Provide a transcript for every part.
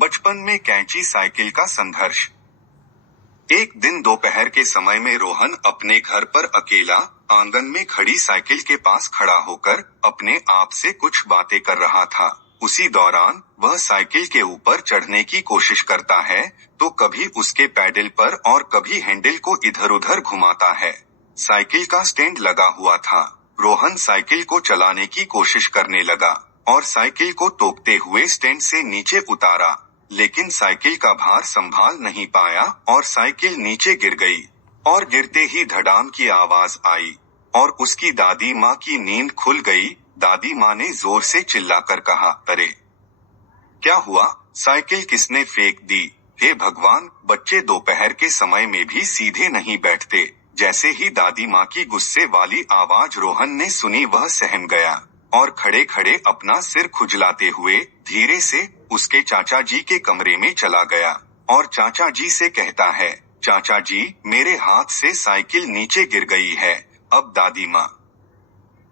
बचपन में कैंची साइकिल का संघर्ष। एक दिन दोपहर के समय में रोहन अपने घर पर अकेला आंगन में खड़ी साइकिल के पास खड़ा होकर अपने आप से कुछ बातें कर रहा था। उसी दौरान वह साइकिल के ऊपर चढ़ने की कोशिश करता है तो कभी उसके पैडल पर और कभी हैंडल को इधर उधर घुमाता है। साइकिल का स्टैंड लगा हुआ था। रोहन साइकिल को चलाने की कोशिश करने लगा और साइकिल को टोकते हुए स्टैंड से नीचे उतारा, लेकिन साइकिल का भार संभाल नहीं पाया और साइकिल नीचे गिर गई। और गिरते ही धड़ाम की आवाज आई और उसकी दादी माँ की नींद खुल गई। दादी माँ ने जोर से चिल्लाकर कहा, अरे क्या हुआ? साइकिल किसने फेंक दी? हे भगवान, बच्चे दोपहर के समय में भी सीधे नहीं बैठते। जैसे ही दादी माँ की गुस्से वाली आवाज रोहन ने सुनी वह सहम गया और खड़े खड़े अपना सिर खुजलाते हुए धीरे से उसके चाचा जी के कमरे में चला गया और चाचा जी से कहता है, चाचा जी, मेरे हाथ से साइकिल नीचे गिर गई है। अब दादी माँ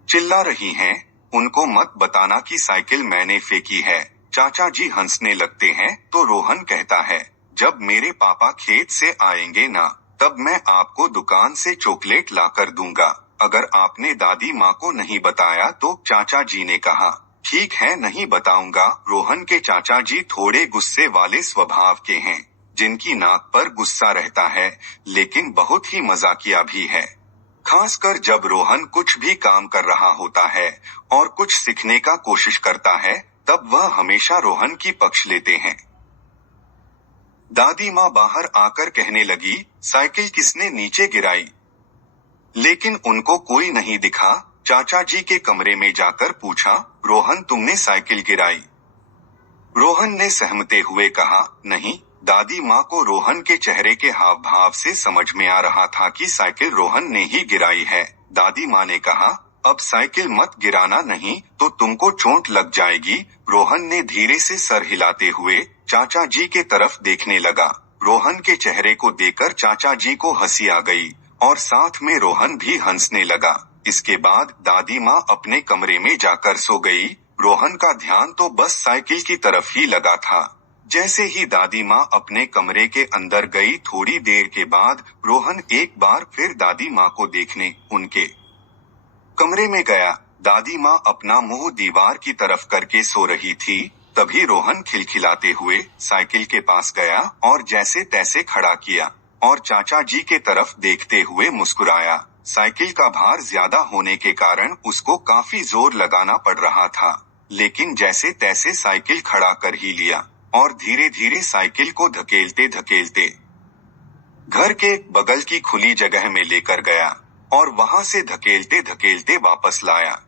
चिल्ला रही हैं, उनको मत बताना कि साइकिल मैंने फेंकी है। चाचा जी हंसने लगते हैं तो रोहन कहता है, जब मेरे पापा खेत से आएंगे ना, तब मैं आपको दुकान से चॉकलेट लाकर दूंगा। अगर आपने दादी माँ को नहीं बताया तो चाचा जी ने कहा, ठीक है, नहीं बताऊंगा। रोहन के चाचा जी थोड़े गुस्से वाले स्वभाव के हैं, जिनकी नाक पर गुस्सा रहता है लेकिन बहुत ही मजाकिया भी है। खासकर जब रोहन कुछ भी काम कर रहा होता है और कुछ सीखने का कोशिश करता है, तब वह हमेशा रोहन की पक्ष लेते हैं। दादी माँ बाहर आकर कहने लगी, साइकिल किसने नीचे गिराई? लेकिन उनको कोई नहीं दिखा। चाचा जी के कमरे में जाकर पूछा, रोहन, तुमने साइकिल गिराई? रोहन ने सहमते हुए कहा, नहीं। दादी माँ को रोहन के चेहरे के हाव भाव से समझ में आ रहा था कि साइकिल रोहन ने ही गिराई है। दादी माँ ने कहा, अब साइकिल मत गिराना, नहीं तो तुमको चोट लग जाएगी। रोहन ने धीरे से सर हिलाते हुए चाचा जी के तरफ देखने लगा। रोहन के चेहरे को देखकर चाचा जी को हंसी आ गई और साथ में रोहन भी हंसने लगा। इसके बाद दादी माँ अपने कमरे में जाकर सो गई। रोहन का ध्यान तो बस साइकिल की तरफ ही लगा था। जैसे ही दादी माँ अपने कमरे के अंदर गई, थोड़ी देर के बाद रोहन एक बार फिर दादी माँ को देखने उनके कमरे में गया। दादी माँ अपना मुंह दीवार की तरफ करके सो रही थी। तभी रोहन खिलखिलाते हुए साइकिल के पास गया और जैसे तैसे खड़ा किया और चाचा जी के तरफ देखते हुए मुस्कुराया। साइकिल का भार ज्यादा होने के कारण उसको काफी जोर लगाना पड़ रहा था, लेकिन जैसे तैसे साइकिल खड़ा कर ही लिया और धीरे धीरे साइकिल को धकेलते धकेलते घर के बगल की खुली जगह में लेकर गया और वहां से धकेलते धकेलते वापस लाया।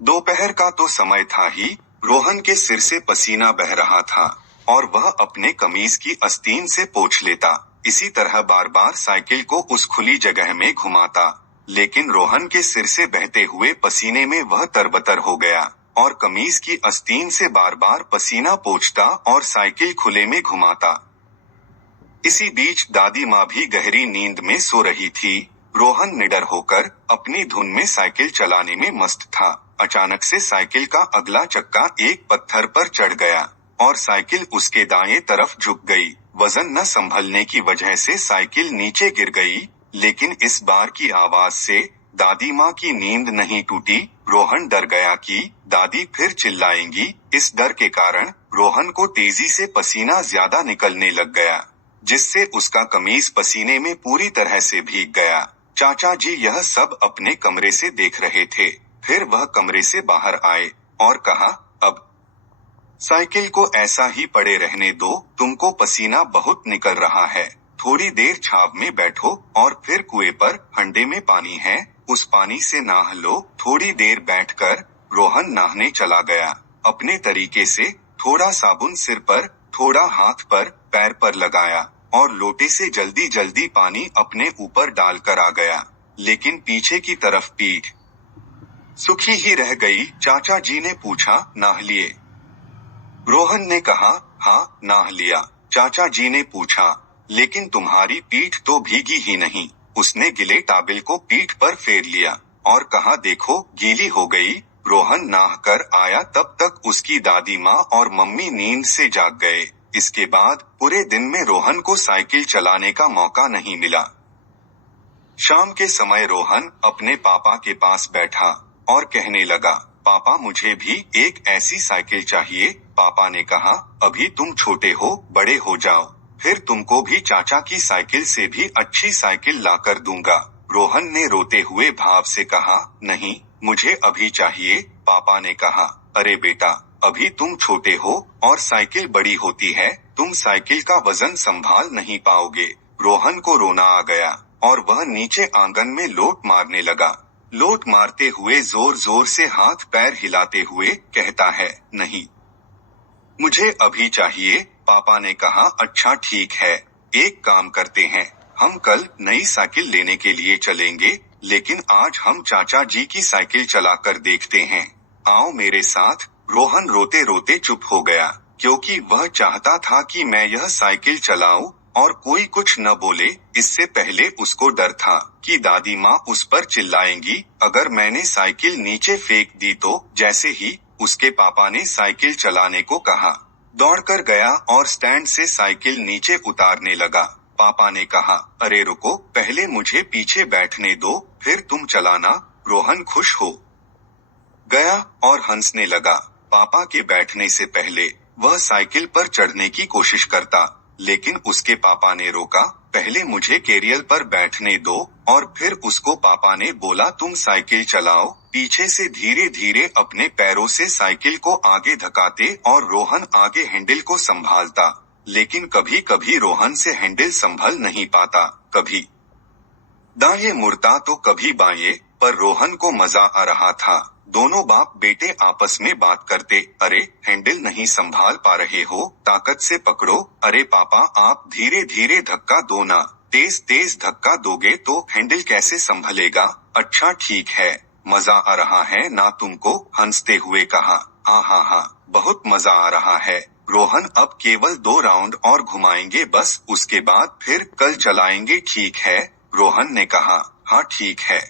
दोपहर का तो समय था ही। रोहन के सिर से पसीना बह रहा था और वह अपने कमीज की आस्तीन से पोंछ लेता। इसी तरह बार बार साइकिल को उस खुली जगह में घुमाता, लेकिन रोहन के सिर से बहते हुए पसीने में वह तरबतर हो गया और कमीज की आस्तीन से बार बार पसीना पोंछता और साइकिल खुले में घुमाता। इसी बीच दादी माँ भी गहरी नींद में सो रही थी। रोहन निडर होकर अपनी धुन में साइकिल चलाने में मस्त था। अचानक से साइकिल का अगला चक्का एक पत्थर पर चढ़ गया और साइकिल उसके दाएं तरफ झुक गई। वजन न संभलने की वजह से साइकिल नीचे गिर गई, लेकिन इस बार की आवाज से दादी माँ की नींद नहीं टूटी। रोहन डर गया कि दादी फिर चिल्लाएंगी। इस डर के कारण रोहन को तेजी से पसीना ज्यादा निकलने लग गया, जिससे उसका कमीज पसीने में पूरी तरह से भीग गया। चाचा जी यह सब अपने कमरे से देख रहे थे। फिर वह कमरे से बाहर आए और कहा, अब साइकिल को ऐसा ही पड़े रहने दो, तुमको पसीना बहुत निकल रहा है। थोड़ी देर छाव में बैठो और फिर कुएं पर हंडे में पानी है, उस पानी से नहा लो। थोड़ी देर बैठकर रोहन नहाने चला गया। अपने तरीके से थोड़ा साबुन सिर पर, थोड़ा हाथ पर, पैर पर लगाया और लोटे से जल्दी जल्दी पानी अपने ऊपर डालकर आ गया, लेकिन पीछे की तरफ पीठ सूखी ही रह गई। चाचा जी ने पूछा, नहा लिए? रोहन ने कहा, हाँ, नहा लिया। चाचा जी ने पूछा, लेकिन तुम्हारी पीठ तो भीगी ही नहीं। उसने गिले टॉवल को पीठ पर फेर लिया और कहा, देखो, गीली हो गई। रोहन नहाकर आया तब तक उसकी दादी माँ और मम्मी नींद से जाग गए। इसके बाद पूरे दिन में रोहन को साइकिल चलाने का मौका नहीं मिला। शाम के समय रोहन अपने पापा के पास बैठा और कहने लगा, पापा मुझे भी एक ऐसी साइकिल चाहिए। पापा ने कहा, अभी तुम छोटे हो, बड़े हो जाओ, फिर तुमको भी चाचा की साइकिल से भी अच्छी साइकिल लाकर दूंगा। रोहन ने रोते हुए भाव से कहा, नहीं, मुझे अभी चाहिए। पापा ने कहा, अरे बेटा, अभी तुम छोटे हो और साइकिल बड़ी होती है, तुम साइकिल का वजन संभाल नहीं पाओगे। रोहन को रोना आ गया और वह नीचे आंगन में लोट मारने लगा। लोट मारते हुए जोर जोर से हाथ पैर हिलाते हुए कहता है, नहीं, मुझे अभी चाहिए। पापा ने कहा, अच्छा ठीक है, एक काम करते हैं, हम कल नई साइकिल लेने के लिए चलेंगे, लेकिन आज हम चाचा जी की साइकिल चलाकर देखते हैं, आओ मेरे साथ। रोहन रोते रोते चुप हो गया, क्योंकि वह चाहता था कि मैं यह साइकिल चलाऊं और कोई कुछ न बोले। इससे पहले उसको डर था कि दादी माँ उस पर चिल्लाएंगी अगर मैंने साइकिल नीचे फेंक दी तो। जैसे ही उसके पापा ने साइकिल चलाने को कहा, दौड़कर गया और स्टैंड से साइकिल नीचे उतारने लगा। पापा ने कहा, अरे रुको, पहले मुझे पीछे बैठने दो, फिर तुम चलाना। रोहन खुश हो गया और हंसने लगा। पापा के बैठने से पहले वह साइकिल पर चढ़ने की कोशिश करता, लेकिन उसके पापा ने रोका, पहले मुझे कैरियर पर बैठने दो। और फिर उसको पापा ने बोला, तुम साइकिल चलाओ। पीछे से धीरे धीरे अपने पैरों से साइकिल को आगे धकाते और रोहन आगे हैंडल को संभालता, लेकिन कभी कभी रोहन से हैंडल संभल नहीं पाता, कभी दाएं मुड़ता तो कभी बाएं, पर रोहन को मजा आ रहा था। दोनों बाप बेटे आपस में बात करते, अरे हैंडल नहीं संभाल पा रहे हो, ताकत से पकड़ो। अरे पापा, आप धीरे धीरे धक्का दो ना, तेज तेज धक्का दोगे तो हैंडल कैसे संभलेगा। अच्छा ठीक है, मजा आ रहा है ना तुमको, हंसते हुए कहा। हाँ हाँ हाँ, बहुत मजा आ रहा है रोहन, अब केवल 2 राउंड और घुमाएंगे बस, उसके बाद फिर कल चलाएंगे, ठीक है। रोहन ने कहा, हाँ ठीक है।